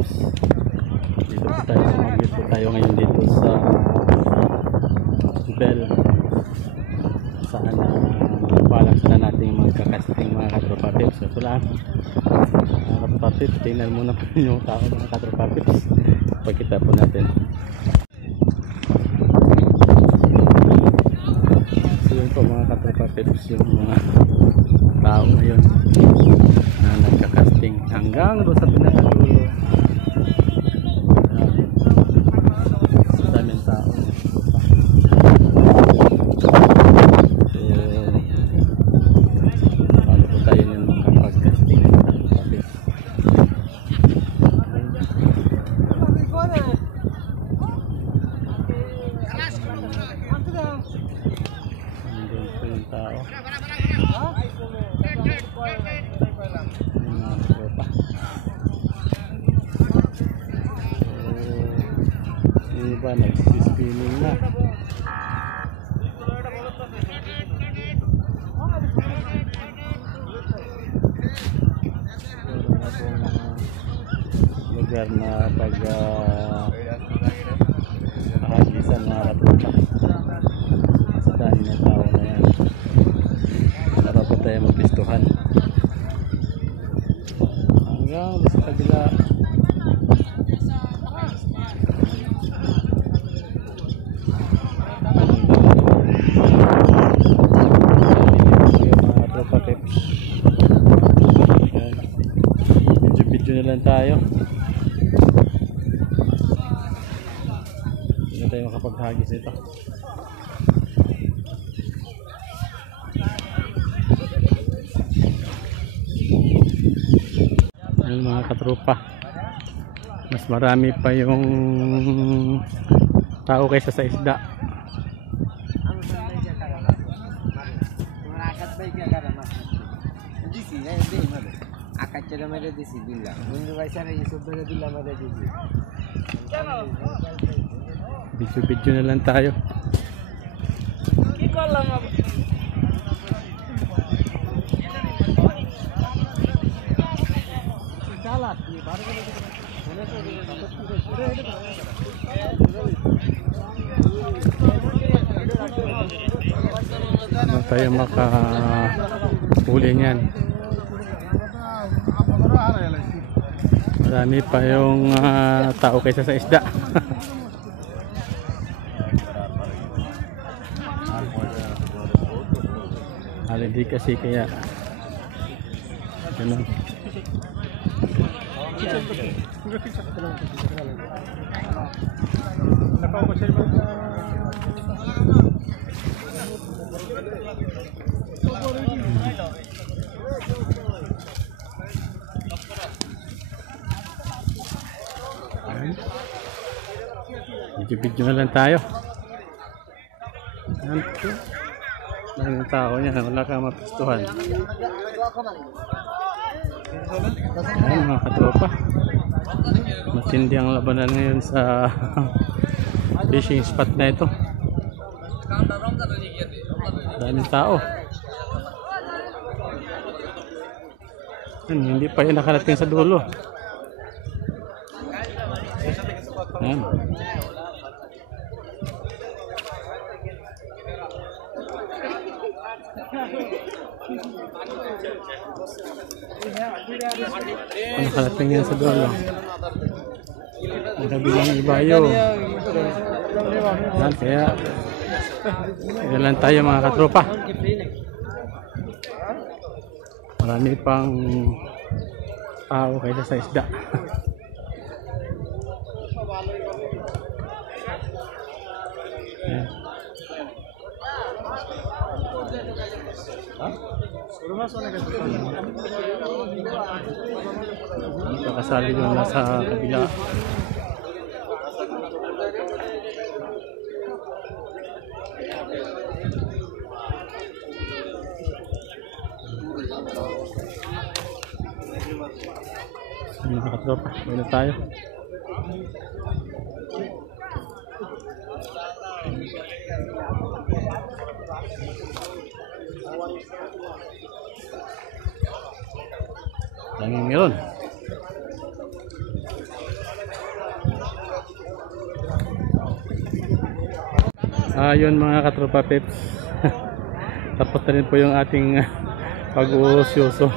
Peps. Dito po tayo, mag-meet po tayo ngayon dito sa Bell. Saan balance na natin magkakasting mga katropa Peps. So ito lang mga katropa Peps, tingnan muna po yung tao mga katropa Peps. Pagkita po natin. So yun po mga katropa Peps, yung mga tao ngayon na nagkakasting hanggang doon sa pinakadulo. Daming tao. Paano po tayo nyo makapag-casting? Nandun po yung tao. Yung iba nag-spinning na. Lugar na pag pahagisan na katropa. Sa dami ng tao na yan. Para po tayo magpistuhan hanggang sa kabila. Video na lang tayo. Hindi tayo makapaghagis ito. Ayun mga katropa, mas marami pa yung tao kaysa sa isda. Video na lang tayo. Ano tayo makahuli niyan? Marami pa yung tao kaysa sa isda. Hindi kasi kaya ganun. Video na lang tayo. Ang tao niya, wala kang mapistuhan. Ayun mga katropa, matindi ang labanan ngayon sa fishing spot na ito. Daming tao. Hindi pa yun nakarating sa dulo. Ayan. Nakarating yan sa dulo. Nakabilang ibayo. Yan, kaya yan lang tayo mga katropa. Marami pang tao kaysa sa isda. Yan. Kakasali doon nasa kabila. Mga katropa, muna tayo. Daming meron. Yun mga katropa peps. Tapos na rin po yung ating pag-uusyoso.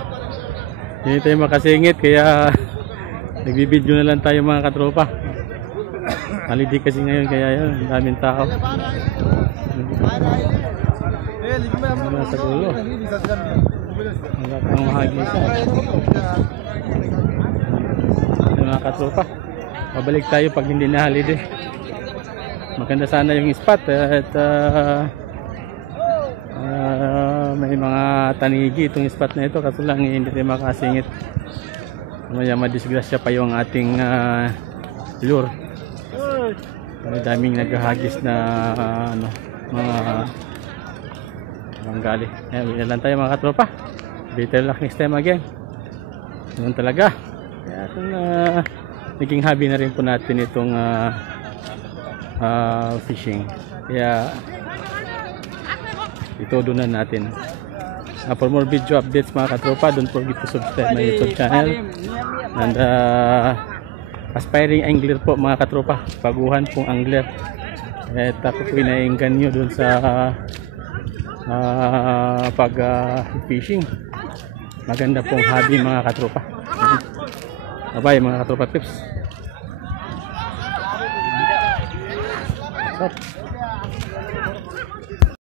Hindi tayo makasingit kaya nagbibideo na lang tayo mga katropa. Holiday kasi ngayon kaya yun, daming tao. Sa dulo. Hanggang pang mahagisa. Mga katropa, babalik tayo pag hindi na holiday. Maganda sana yung spot at may mga tanigi itong spot na ito kasi lang hindi tayo makasingit. Maya madisgrasya pa yung ating lure. May daming naghahagis na mga manggali. Ayan lang tayo mga katropa. Better luck next time again. Ganun talaga. Kaya itong naging hobby na rin po natin itong fishing. Kaya ito na natin. For more video updates mga katropa, don't forget to subscribe my YouTube channel. And aspiring angler po mga katropa, baguhan pong angler. At ako po inainggan nyo dun sa pag fishing. Maganda pong hobby mga katropa. Bye bye mga katropa tips.